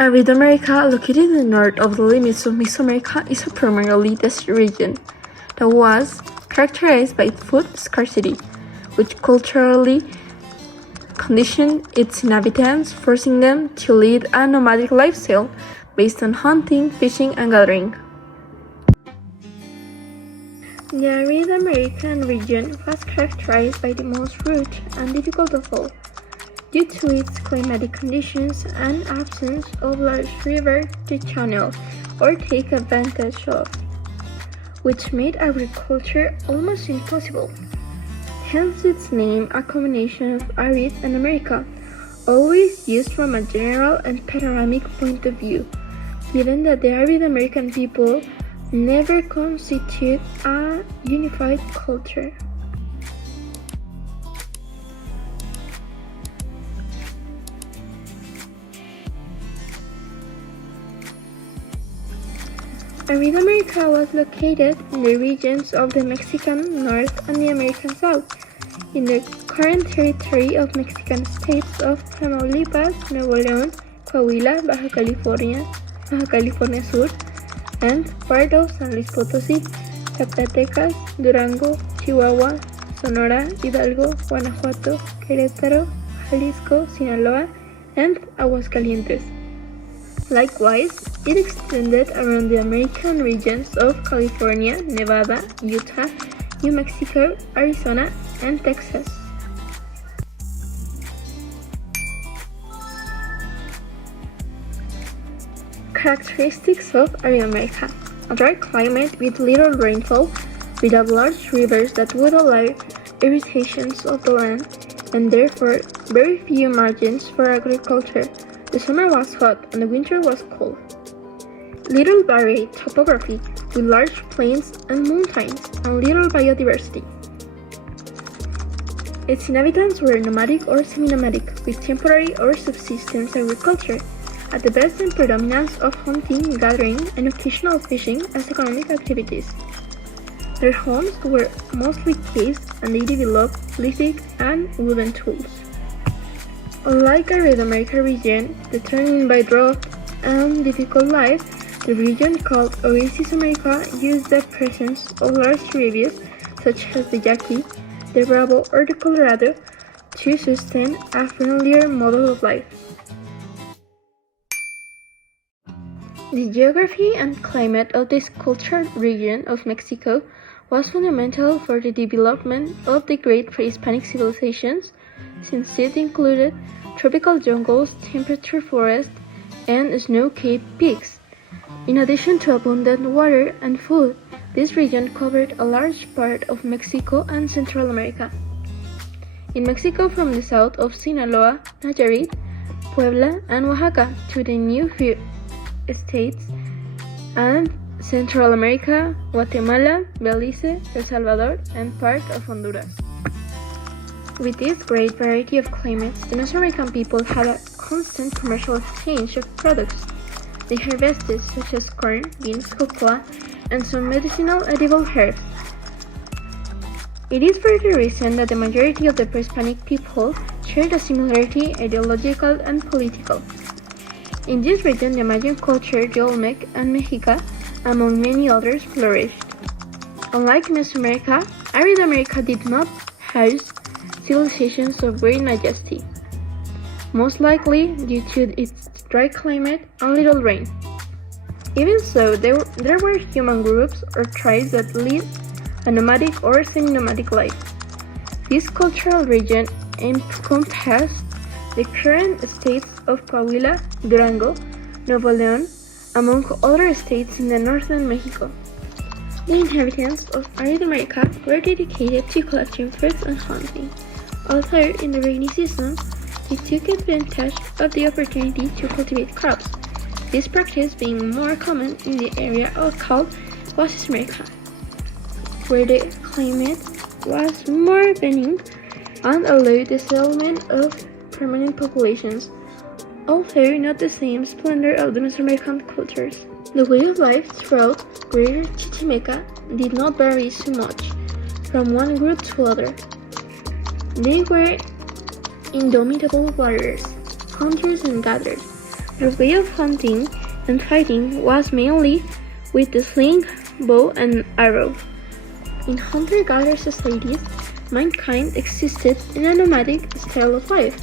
Aridamerica, located in the north of the limits of Mesoamerica, is a primarily desert region that was characterized by food scarcity, which culturally conditioned its inhabitants, forcing them to lead a nomadic lifestyle based on hunting, fishing, and gathering. The arid American region was characterized by the most rude and difficult of all, due to its climatic conditions and absence of large rivers to channel or take advantage of, which made agriculture almost impossible. Hence its name, a combination of arid and America, always used from a general and panoramic point of view, given that the arid American people never constitute a unified culture. Aridamerica was located in the regions of the Mexican North and the American South, in the current territory of Mexican states of Tamaulipas, Nuevo León, Coahuila, Baja California Sur, and part of San Luis Potosí, Zacatecas, Durango, Chihuahua, Sonora, Hidalgo, Guanajuato, Querétaro, Jalisco, Sinaloa, and Aguascalientes. Likewise, it extended around the American regions of California, Nevada, Utah, New Mexico, Arizona, and Texas. Characteristics of Aridamerica: a dry climate with little rainfall, without large rivers that would allow irrigation of the land, and therefore very few margins for agriculture. The summer was hot and the winter was cold. Little varied topography with large plains and mountains and little biodiversity. Its inhabitants were nomadic or semi-nomadic with temporary or subsistence agriculture, at the best and predominance of hunting, gathering, and occasional fishing as economic activities. Their homes were mostly caves and they developed lithic and wooden tools. Unlike the Aridamerica region, determined by drought and difficult life, the region called Oasis America used the presence of large rivers such as the Yaqui, the Bravo, or the Colorado to sustain a friendlier model of life. The geography and climate of this cultured region of Mexico was fundamental for the development of the great pre-Hispanic civilizations, since it included tropical jungles, temperate forests, and snow-capped peaks. In addition to abundant water and food, this region covered a large part of Mexico and Central America. In Mexico, from the south of Sinaloa, Nayarit, Puebla, and Oaxaca to the new states, and Central America, Guatemala, Belize, El Salvador, and part of Honduras. With this great variety of climates, the Mesoamerican people had a constant commercial exchange of products they harvested, such as corn, beans, cocoa, and some medicinal edible herbs. It is for the reason that the majority of the pre-Hispanic people shared a similarity ideological and political. In this region, the Mayan culture, the Olmec, and Mexica, among many others, flourished. Unlike Mesoamerica, Aridamerica did not house civilizations of great majesty, most likely due to its dry climate and little rain. Even so, there were human groups or tribes that lived a nomadic or semi-nomadic life. This cultural region encompassed the current states of Coahuila, Durango, Nuevo León, among other states in the northern Mexico. The inhabitants of Aridamerica were dedicated to collecting fruits and hunting, although in the rainy season, they took advantage of the opportunity to cultivate crops, this practice being more common in the area called Oasis America, where the climate was more benign and allowed the settlement of permanent populations, although not the same splendor of the Mesoamerican cultures. The way of life throughout Greater Chichimeca did not vary so much from one group to other. They were indomitable warriors, hunters and gatherers, Their way of hunting and fighting was mainly with the sling, bow, and arrow. In hunter-gatherer societies, mankind existed in a nomadic style of life,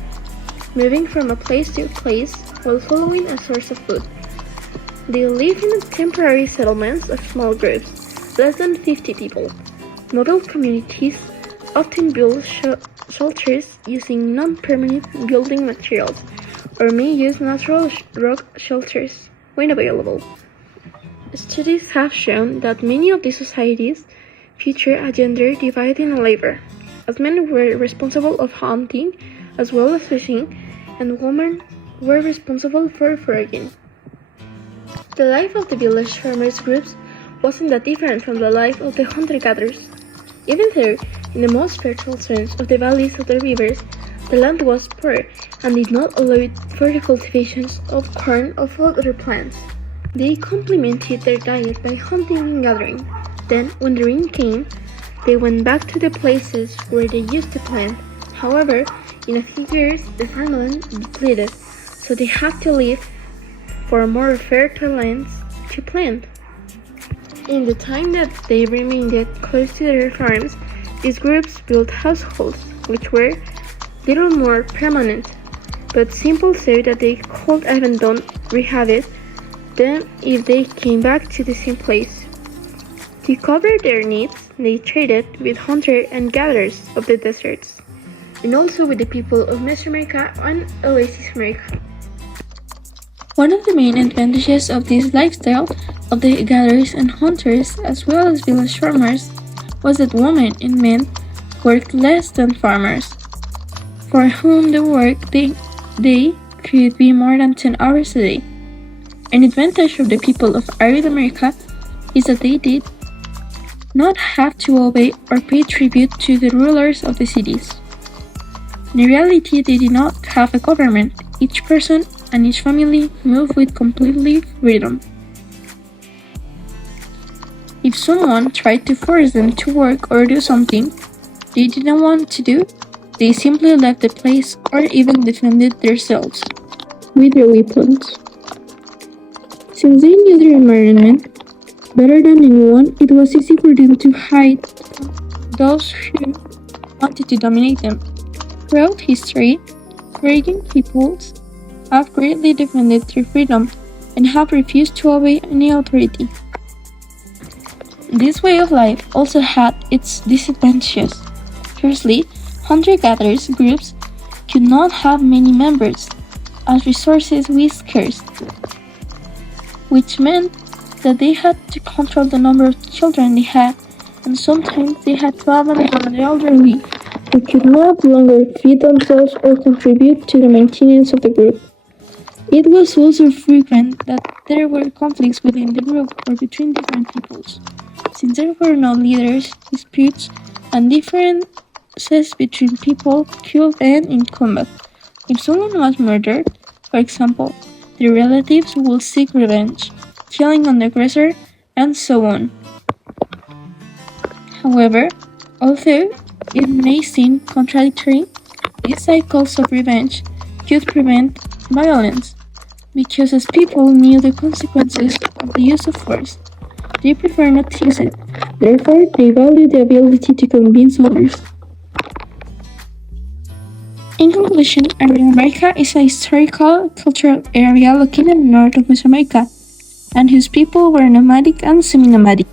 moving from a place to a place while following a source of food. They lived in temporary settlements of small groups, less than 50 people. Model communities often build shelters using non-permanent building materials, or may use natural rock shelters when available. Studies have shown that many of these societies feature a gender divide in labor, as men were responsible of hunting as well as fishing, and women were responsible for foraging. The life of the village farmers groups wasn't that different from the life of the hunter-gatherers. Even though, in the most fertile zones of the valleys of the rivers, the land was poor and did not allow for the cultivations of corn or other plants. They complemented their diet by hunting and gathering. Then, when the rain came, they went back to the places where they used to plant. However, in a few years, the farmland depleted, so they had to leave for more fertile lands to plant. In the time that they remained close to their farms, these groups built households, which were little more permanent, but simple so that they could even rehab it then if they came back to the same place. To cover their needs, they traded with hunters and gatherers of the deserts, and also with the people of Mesoamerica and Oasis America. One of the main advantages of this lifestyle of the gatherers and hunters, as well as village farmers, was that women and men worked less than farmers, for whom the work day could be more than 10 hours a day. An advantage of the people of Aridamerica is that they did not have to obey or pay tribute to the rulers of the cities. In reality, they did not have a government. Each person and each family moved with complete freedom. If someone tried to force them to work or do something they didn't want to do, they simply left the place or even defended themselves with their weapons. Since they knew their environment better than anyone, it was easy for them to hide those who wanted to dominate them. Throughout history, foraging peoples have greatly defended their freedom and have refused to obey any authority. This way of life also had its disadvantages. Firstly, hunter-gatherers groups could not have many members, as resources were scarce, which meant that they had to control the number of children they had, and sometimes they had to abandon the elderly who could no longer feed themselves or contribute to the maintenance of the group. It was also frequent that there were conflicts within the group or between different peoples, since there were no leaders, disputes, and differences between people could end in combat. If someone was murdered, for example, the relatives would seek revenge, killing on the aggressor, and so on. However, although it may seem contradictory, these cycles of revenge could prevent violence, because as people knew the consequences of the use of force, they prefer not to use it. Therefore, they value the ability to convince others. In conclusion, Aridamerica is a historical, cultural area located north of Mesoamerica, and whose people were nomadic and semi-nomadic.